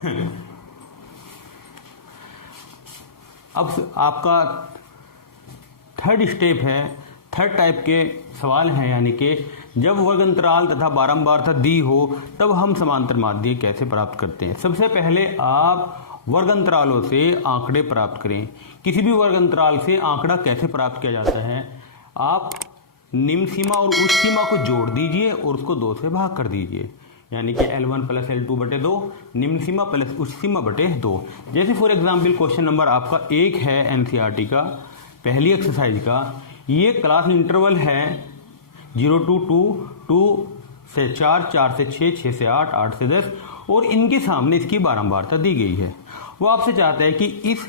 अब आपका third step है, थर्ड टाइप के सवाल हैं, यानी कि जब वर्ग अंतराल तथा बारंबारता दी हो तब हम समांतर माध्य कैसे प्राप्त करते हैं। सबसे पहले आप वर्ग अंतरालों से आंकड़े प्राप्त करें। किसी भी वर्ग अंतराल से आंकड़ा कैसे प्राप्त किया जाता है, आप निम्न सीमा और उच्च सीमा को जोड़ दीजिए और उसको 2 से भाग कर दीजिए, यानी कि L1 प्लस L2 बटे 2, निम्न सीमा प्लस उच्च सीमा बटे 2। जैसे फॉर एग्जाम्पल क्वेश्चन नंबर आपका 1 है NCERT का, पहली एक्सरसाइज का। ये क्लास इंटरवल है 0 to 2, 2 से 4, 4 से 6, 6 से 8, 8 से 10, और इनके सामने इसकी बारंबारता दी गई है। वो आपसे चाहता है कि इस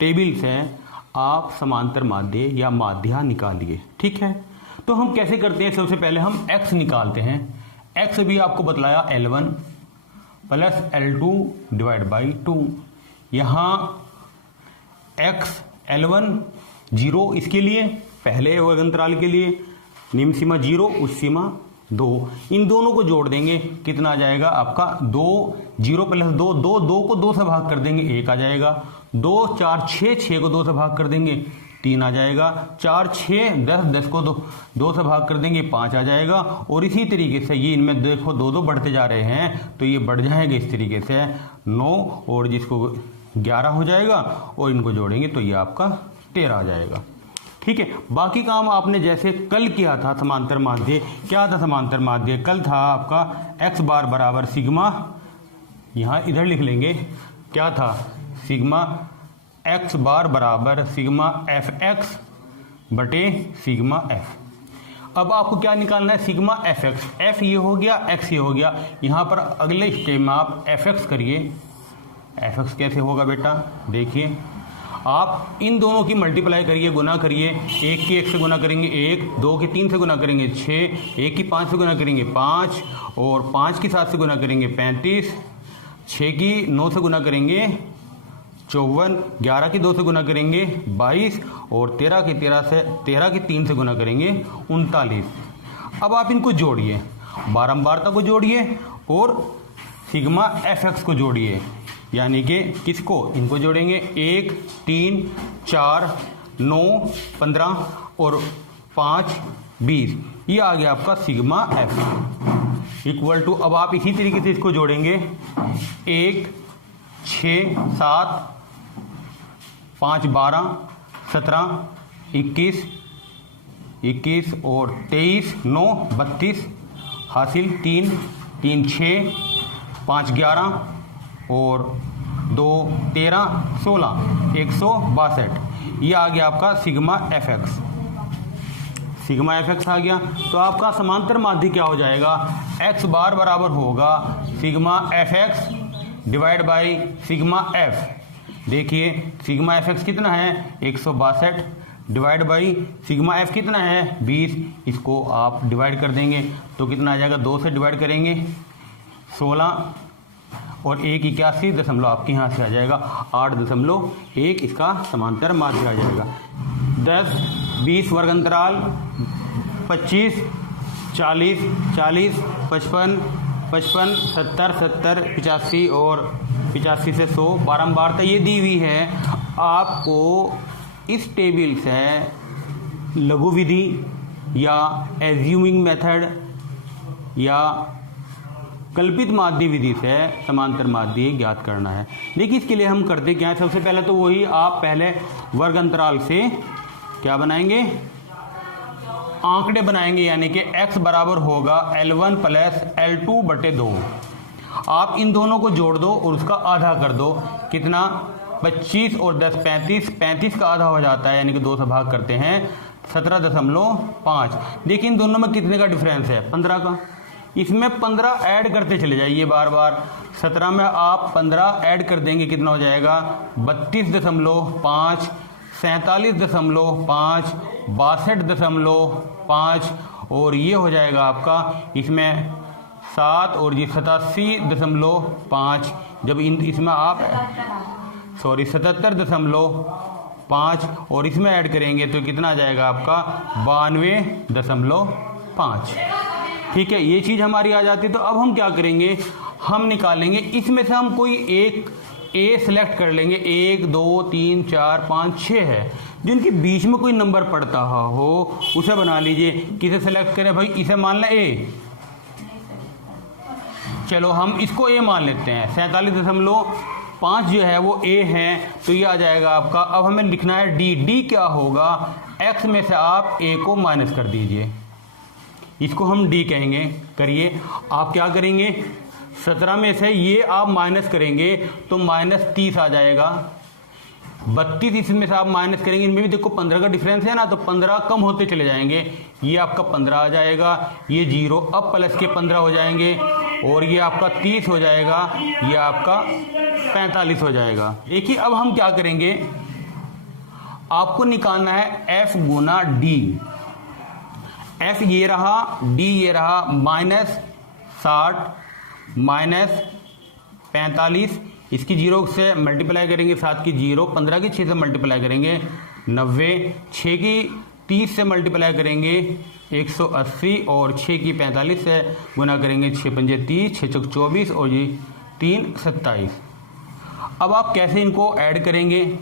टेबल से आप समांतर माध्य या माध्या निकालिए। ठीक है, तो हम कैसे करते हैं? सबसे पहले हम x निकालते हैं। x भी आपको बतलाया L1 plus L2 divide by 2। यहाँ x L1 0 इसके लिए, पहले वर्ग अंतराल के लिए, निम्न सीमा 0, उच्च सीमा 2। इन दोनों को जोड़ देंगे, कितना आ जाएगा आपका 2, 0 प्लस 2, 2, 2 को 2 से भाग कर देंगे, 1 आ जाएगा। 2, 4, 6, 6 को 2 से भाग कर देंगे, 3 आ जाएगा। 4, 6, 10, 10 को 2 से भाग कर देंगे, 5 आ जाएगा। और इसी तरीके से ये इनमें देखो 2 2 बढ़ते जा रहे हैं, तो ये बढ़ जाएंगे इस तरीके से 9, और जिसको 11 हो जाएगा, और इनको जोड़ेंगे तो ये आपका 13 आ जाएगा। ठीक है, बाकी काम आपने जैसे कल किया था समांतर माध्य। क्या था समांतर माध्य? कल था आपका x बार बराबर सिग्मा, यहाँ इधर लिख लेंगे, क्या था? सिग्मा x बार बराबर सिग्मा fx बटे सिग्मा f। अब आपको क्या निकालना है? Sigma fx। f ये हो गया, x ये हो गया। यहाँ पर अगले स्टेप में आप fx करिए। fx कैसे होगा बेटा? देखिए, आप इन दोनों की मल्टीप्लाई करिए, गुना करिए। 1 की 1 से गुना करेंगे 1, 2 की 3 से गुना करेंगे 6, 1 की 5 से गुना करेंगे 5, और 5 की 7 से गुना करेंगे 35, 6 की 9 से गुना करेंगे 54, 11 की 2 से गुना करेंगे 22, और 13 की 3 से गुना करेंगे 39। अब आप इनको जोड़िए, बारंबारता को जोड़िए और सिग्मा fx को जोड़िए, यानी कि किसको? इनको जोड़ेंगे। 1, 3, 4, 9, 15 और 5, 20। ये आ गया आपका सिग्मा f इक्वल टू, अब आप इसी तरीके से इसको जोड़ेंगे। 1, 6, 7, 5, 12, 17, 21, 21 और 23, 9, 32 हासिल। 3, 3, 6, 5, 11 और 2, 13, 16, 162। ये आ गया आपका सिग्मा fx। सिग्मा fx आ गया, तो आपका समांतर माध्य क्या हो जाएगा? x बार बराबर होगा sigma fx divide by sigma f। देखिए सिग्मा fx कितना है? 162 डिवाइड बाई सिग्मा f कितना है? 20। इसको आप डिवाइड कर देंगे तो कितना आ जाएगा? 2 से डिवाइड करेंगे 16, और 181 आपके यहाँ से आ जाएगा 8.1। इसका समांतर माध्य आ जाएगा। 10, 20 वर्ग अंतराल, 25, 40, 40, 55, 55, 70, 70, 85 और 85 से 100। बारंबारता ये दी हुई है। आपको इस टेबल से लघु विधि या एज्यूमिंग मेथड या कल्पित माध्य विधि से समांतर माध्य ज्ञात करना है। देखिए इसके लिए हम करते क्या है? सबसे पहले तो वही, आप पहले वर्ग अंतराल से क्या बनाएंगे? आंकड़े बनाएंगे, यानी कि x बराबर होगा L1 प्लस L2 बटे 2। आप इन दोनों को जोड़ दो और उसका आधा कर दो। कितना? 25 और 10 35, 35 का आधा हो जाता है, यानी कि 2 से भाग करते हैं 17.5। देखिए इन दोनों में कितने का डिफरेंस है? 15 का। इसमें 15 ऐड करते चले जाइए बार बार। 17 में आप 15 ऐड कर देंगे, कितना हो जाएगा? 32.5, 47.5, 62.5, और ये हो जाएगा आपका इसमें 7 और ये 87.5। जब इसमें आप 77.5 और इसमें ऐड करेंगे तो कितना आ जाएगा आपका? 92.5। ठीक है, ये चीज़ हमारी आ जाती है। तो अब हम क्या करेंगे? हम निकालेंगे, इसमें से हम कोई एक ए सेलेक्ट कर लेंगे। 1 2 3 4 5 6 है, जिनके बीच में कोई नंबर पड़ता हो उसे बना लीजिए। किसे सेलेक्ट करें भाई? इसे मान लें ए, चलो हम इसको ए मान लेते हैं। 47.5 जो है वो ए है, तो ये आ जाएगा आपका। अब हमें लिखना है डी। डी क्या होगा? एक्स में से आप ए को माइनस कर दीजिए, इसको हम डी कहेंगे। करिए, आप क्या करेंगे? 17 में से ये आप माइनस करेंगे तो -30 आ जाएगा। 32 इसमें से आप माइनस करेंगे, इनमें भी देखो 15 का डिफरेंस है ना, तो 15 कम होते चले जाएंगे। ये आपका 15 आ जाएगा, ये 0, अब प्लस के 15 हो जाएंगे, और ये आपका 30 हो जाएगा, ये आपका 45 हो जाएगा। देखिए अब हम क्या करेंगे, आपको निकालना है एफ गुना डी। एफ ये रहा, डी ये रहा, -60 -45, इसकी 0 से मल्टीप्लाई करेंगे, 7 की 0, 15 की 6 से मल्टीप्लाई करेंगे 90, 6 की 30 से मल्टीप्लाई करेंगे 180, और 6 की 45 से गुना करेंगे 6 पंजे 30, 6 चौक 24, और ये 3 27। अब आप कैसे इनको ऐड करेंगे?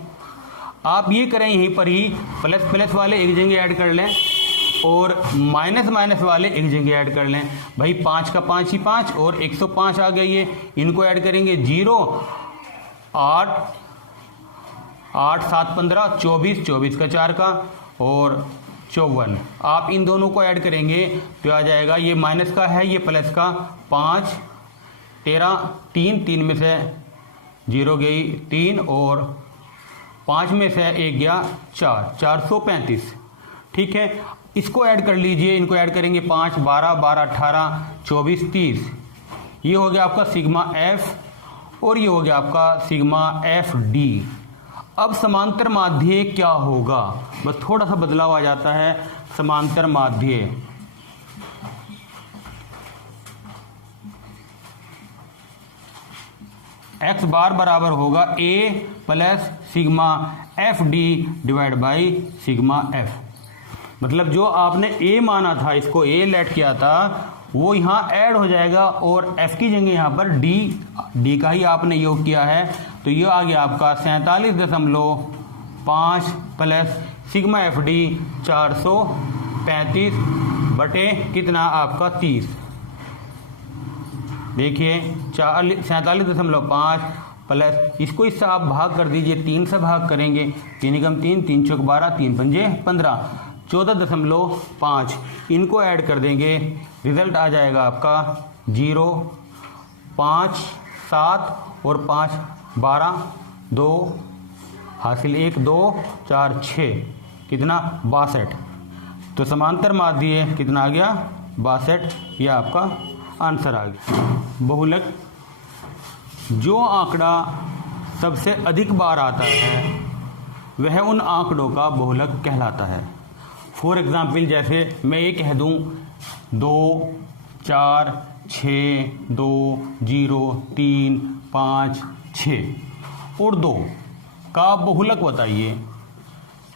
आप ये करें, यहीं पर ही प्लस प्लस वाले एक जगह ऐड कर लें और माइनस माइनस वाले एक जगह ऐड कर लें। भाई 5 का 5 ही 5, और 105 आ गई है, इनको ऐड करेंगे 0 8 8 7 15 24, 24 का 4 का, और 54। आप इन दोनों को ऐड करेंगे तो आ जाएगा, ये माइनस का है, ये प्लस का, 5 13 3, 3 में से 0 गई 3, और 5 में से 1 गया 4, 435। ठीक है, इसको ऐड कर लीजिए, इनको ऐड करेंगे 5 12 12 18 24 30। ये हो गया आपका सिग्मा एफ, और ये हो गया आपका सिग्मा एफ डी। अब समांतर माध्य क्या होगा? बस थोड़ा सा बदलाव आ जाता है। समांतर माध्य एक्स बार बराबर होगा a plus sigma f d divide by sigma f. मतलब जो आपने ए माना था, इसको ए लेट किया था, वो यहाँ ऐड हो जाएगा, और एफ की जगह यहाँ पर डी का ही आपने योग किया है, तो ये आ गया आपका 47.5 प्लस सिग्मा एफ डी 435 बटे कितना आपका 30। देखिए 47.5 प्लस, इसको इससे आप भाग कर दीजिए, 3 से भाग करेंगे, 3 एकम 3, 3 चौक 12, 3 पंजे 15, 14.5। इनको ऐड कर देंगे, रिजल्ट आ जाएगा आपका 0 5 7 और 5 12, 2 हासिल 1 2 4 6, कितना 62। तो समांतर माध्य कितना आ गया? 62। यह आपका आंसर आ गया। बहुलक, जो आंकड़ा सबसे अधिक बार आता है वह उन आंकड़ों का बहुलक कहलाता है। फॉर एग्जाम्पल, जैसे मैं ये कह दूं 2 4 6 2 0 3 5 6 और 2 का बहुलक बताइए।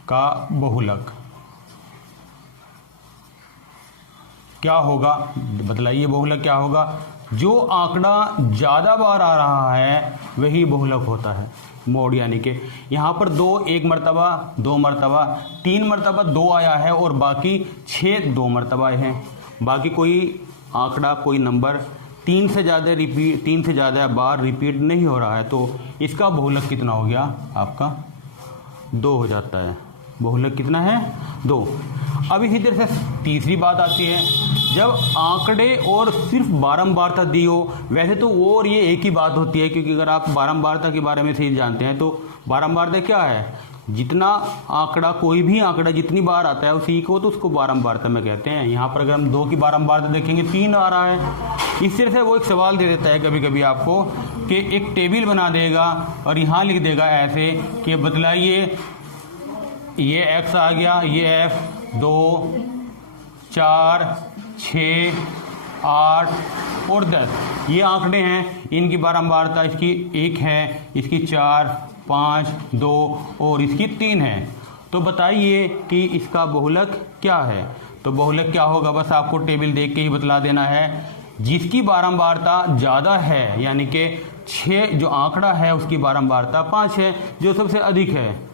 का बहुलक क्या होगा? बतलाइए, बहुलक क्या होगा? जो आंकड़ा ज़्यादा बार आ रहा है वही बहुलक होता है। मोड यानी कि यहाँ पर 2 1 मरतबा, 2 मरतबा, 3 मरतबा 2 आया है, और बाकी 6 2 मरतबा आए हैं। बाकी कोई आंकड़ा, कोई नंबर 3 से ज़्यादा बार रिपीट नहीं हो रहा है, तो इसका बहुलक कितना हो गया? आपका 2 हो जाता है। बहुलक कितना है? 2। अब इसी तरह से तीसरी बात आती है, जब आंकड़े और सिर्फ बारंबारता दी हो। वैसे तो वो और ये एक ही बात होती है, क्योंकि अगर आप बारंबारता के बारे में सही जानते हैं तो बारंबारता क्या है? जितना आंकड़ा, कोई भी आंकड़ा जितनी बार आता है उसी को तो उसको बारंबारता में कहते हैं। यहाँ पर अगर हम 2 की बारंबारता देखेंगे 3 आ रहा है। इस तरह से वो एक सवाल दे देता है कभी कभी आपको, कि एक टेबल बना देगा और यहाँ लिख देगा ऐसे कि बतलाइए, ये एक्स आ गया, ये एफ, 2 4 6 8 और 10 ये आंकड़े हैं। इनकी बारंबारता इसकी 1 है, इसकी 4 5 2 और इसकी 3 है। तो बताइए कि इसका बहुलक क्या है? तो बहुलक क्या होगा? बस आपको टेबल देख के ही बतला देना है। जिसकी बारंबारता ज़्यादा है, यानी कि 6 जो आंकड़ा है उसकी बारंबारता 5 है, जो सबसे अधिक है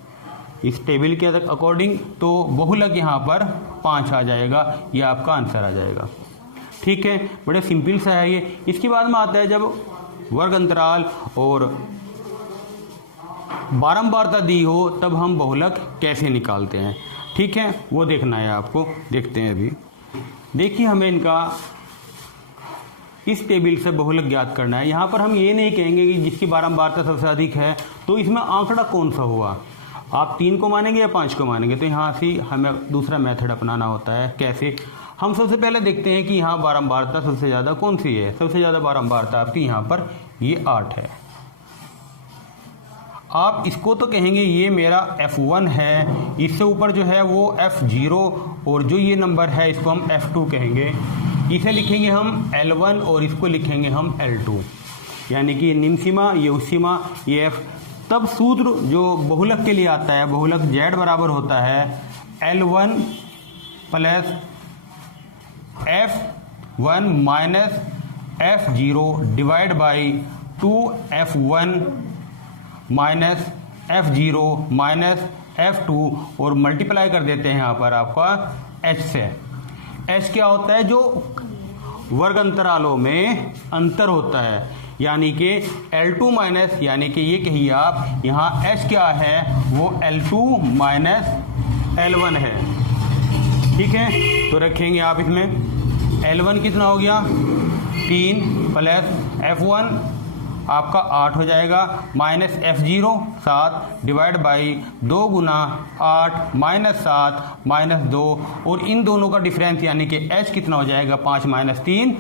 इस टेबल के अकॉर्डिंग, तो बहुलक यहाँ पर 5 आ जाएगा, ये आपका आंसर आ जाएगा। ठीक है, बड़े सिंपल सा है ये। इसके बाद में आता है जब वर्ग अंतराल और बारंबारता दी हो तब हम बहुलक कैसे निकालते हैं। ठीक है, वो देखना है आपको, देखते हैं अभी। देखिए, हमें इनका इस टेबल से बहुलक ज्ञात करना है। यहाँ पर हम ये नहीं कहेंगे कि जिसकी बारंबारता सबसे अधिक है तो इसमें आंकड़ा कौन सा हुआ, आप 3 को मानेंगे या 5 को मानेंगे। तो यहाँ से हमें दूसरा मेथड अपनाना होता है। कैसे, हम सबसे पहले देखते हैं कि यहाँ बारंबारता सबसे ज़्यादा कौन सी है। सबसे ज़्यादा बारंबारता आपकी यहाँ पर ये 8 है। आप इसको तो कहेंगे ये मेरा F1 है, इससे ऊपर जो है वो F0, और जो ये नंबर है इसको हम F2 कहेंगे। इसे लिखेंगे हम L1 और इसको लिखेंगे हम L2, यानी कि ये निम्न सीमा, ये उच्च सीमा, ये F। तब सूत्र जो बहुलक के लिए आता है, बहुलक Z बराबर होता है L1 plus F1 minus F0 divide by 2F1 minus F0 minus F2, और मल्टीप्लाई कर देते हैं यहाँ पर आपका H से। H क्या होता है, जो वर्ग अंतरालों में अंतर होता है, यानी कि L2 माइनस, यानी कि ये कहिए आप यहाँ H क्या है, वो L2 माइनस L1 है। ठीक है, तो रखेंगे आप इसमें L1 कितना हो गया 3 प्लस F1 आपका 8 हो जाएगा, minus F0 7 divide by 2 Guna 8 minus 7 minus 2, और इन दोनों का डिफरेंस यानी कि H कितना हो जाएगा 5 माइनस 3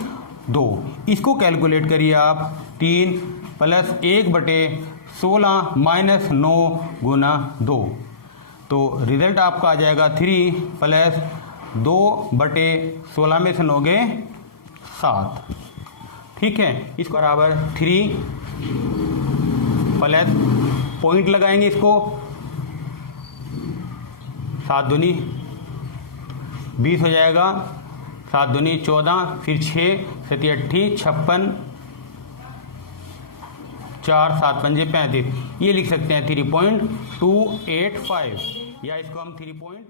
2। इसको कैलकुलेट करिए आप, 3 प्लस 1/16 माइनस 9 गुना 2, तो रिजल्ट आपका आ जाएगा 3 प्लस 2/16 में से 9 गए 7। ठीक है, इस बराबर 3 प्लस पॉइंट लगाएंगे इसको, 7 दूनी 20 हो जाएगा, 7 दूनी 14, फिर 6 7 8 56, 4 7 5 35, ये लिख सकते हैं 3.285, या इसको हम 3.